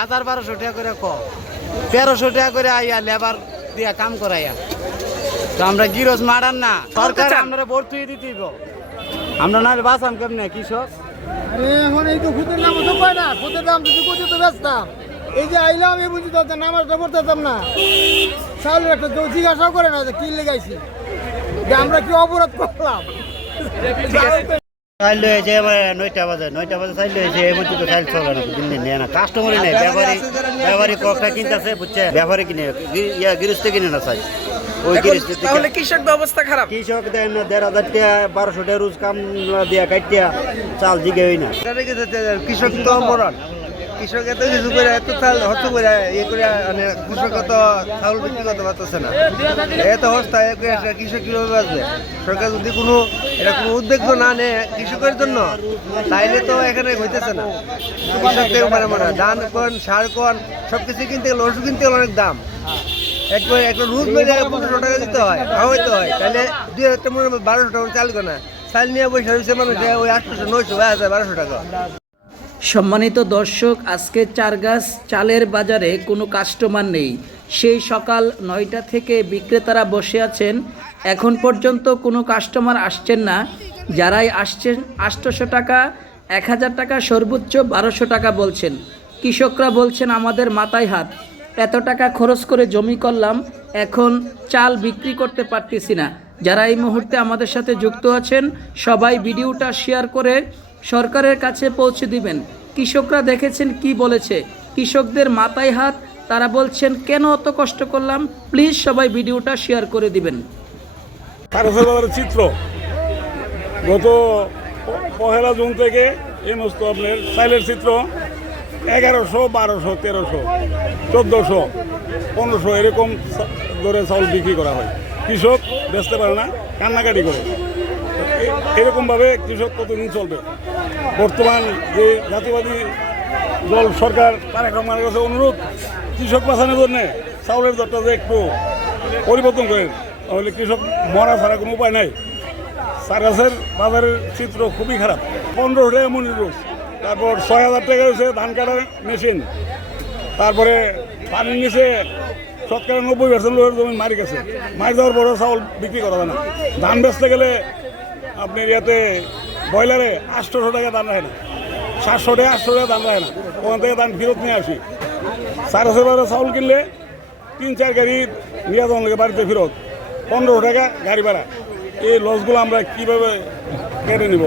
1000-1200 টাকা করে 1300 টাকা করে আইয়া লেবার দিয়া কাম করাইয়া। তো আমরা গিরস মারান না, সরকার আমরা ভর্তি দিতেইব। আমরা নাহলে বাঁচাম কেমনে কৃষক? আরে এখন এই তো খুদের নাম তো পায় না, খুদের দাম যদি কোথায় তো বেচতাম। এই যে আইলাম এই বুঝি তো নামাজটা পড়তেতাম না, চাউলের একটা কেউ জিজ্ঞাসাও করে না যে কি লেগাইছি, যে আমরা কি অপরাধ করলাম। চাইল হয়েছে 9টা বাজে চাইল হয়েছে, এই বলছি তো চাইল চলে না, দিন দিন নেয় না, কাস্টমারই নেই, ব্যাপারী ককটা কিনতেছে, বুঝছে, ব্যাপারী কিনে গৃহস্থ কিনে না চাই। ওই তাহলে কৃষক ব্যবস্থা খারাপ। কৃষক দেন 1500 টাকা 1200 টাকা রোজ কাম দিয়া কাটিয়া চাল জিগে হই না। কৃষক তো মরণ, কৃষক এত কিছু করে এত চাল হত করে ইয়ে করে মানে কৃষক তো চাউল বিক্রি করতে পারতেছে না, এত অবস্থা কৃষক কিভাবে বাঁচবে? সরকার যদি কোনো এটা কোনো উদ্যোগ না নেয় কৃষকের জন্য, তাইলে তো এখানে হইতেছে না। কৃষক থেকে মানে ধান কোন সার কোন সব কিছু কিনতে গেলে ওষুধ কিনতে গেলে অনেক দাম। একবার একটা রুজ মেরে 1500 টাকা দিতে হয়, খাওয়াইতে হয়, তাহলে 2000 টাকা 1200 টাকা চাল কেনা, চাল নিয়ে পয়সা হয়েছে মানুষ ওই 800 900 1200 টাকা। সম্মানিত দর্শক, আজকে চারগাছ চালের বাজারে কোনো কাস্টমার নেই। সেই সকাল 9টা থেকে বিক্রেতারা বসে আছেন, এখন পর্যন্ত কোনো কাস্টমার আসছেন না। যারাই আসছেন 800 টাকা 1000 টাকা সর্বোচ্চ 1200 টাকা বলছেন। কৃষকরা বলছেন আমাদের মাথায় হাত, এত টাকা খরচ করে জমি করলাম, এখন চাল বিক্রি করতে পারতেছি না। যারা এই মুহূর্তে আমাদের সাথে যুক্ত আছেন সবাই ভিডিওটা শেয়ার করে সরকারের কাছে পৌঁছে দিবেন। কৃষকরা দেখেছেন কি বলেছে, কৃষকদের মাথায় হাত, তারা বলছেন কেন অত কষ্ট করলাম। প্লিজ সবাই ভিডিওটা শেয়ার করে দিবেন। চিত্র গত 1 জুন থেকে এই মস্ত আপনার চাইলের চিত্র 1100 1200 1300 1400 1500 এরকম ধরে চাউল বিক্রি করা হয়। কৃষক বেচতে পারে না, কান্নাকাটি করে। এরকমভাবে কৃষক কতদিন চলবে? বর্তমান যে জাতীয়বাদী দল সরকার তারেক রহমানের কাছে অনুরোধ, কৃষক বাঁচানোর জন্য চাউলের দরটা যে একটু পরিবর্তন করেন, তাহলে কৃষক মরা ছাড়া কোনো উপায় নাই। চারগাছের বাজারের চিত্র খুবই খারাপ। 1500 টাকা মনির রোজ, তারপর 6000 টাকা হয়েছে ধান কাটার মেশিন, তারপরে পানির নিচে 90% লোকের জমি মারি গেছে। মারি যাওয়ার পরেও চাউল বিক্রি করা যায় না। ধান বেচতে গেলে আপনি ইয়াতে ব্রয়লারে 800 টাকা দাম রাখে না, 700 টাকা 800 টাকা দাম রাখে না, ওখান থেকে ধান ফেরত নিয়ে আসি। চারগাছের বাজারে চাউল কিনলে 3-4 গাড়ি নিয়ে যাওয়া লাগে বাড়িতে ফেরত, 1500 টাকা গাড়ি ভাড়া। এই লসগুলো আমরা কীভাবে কেটে নিব?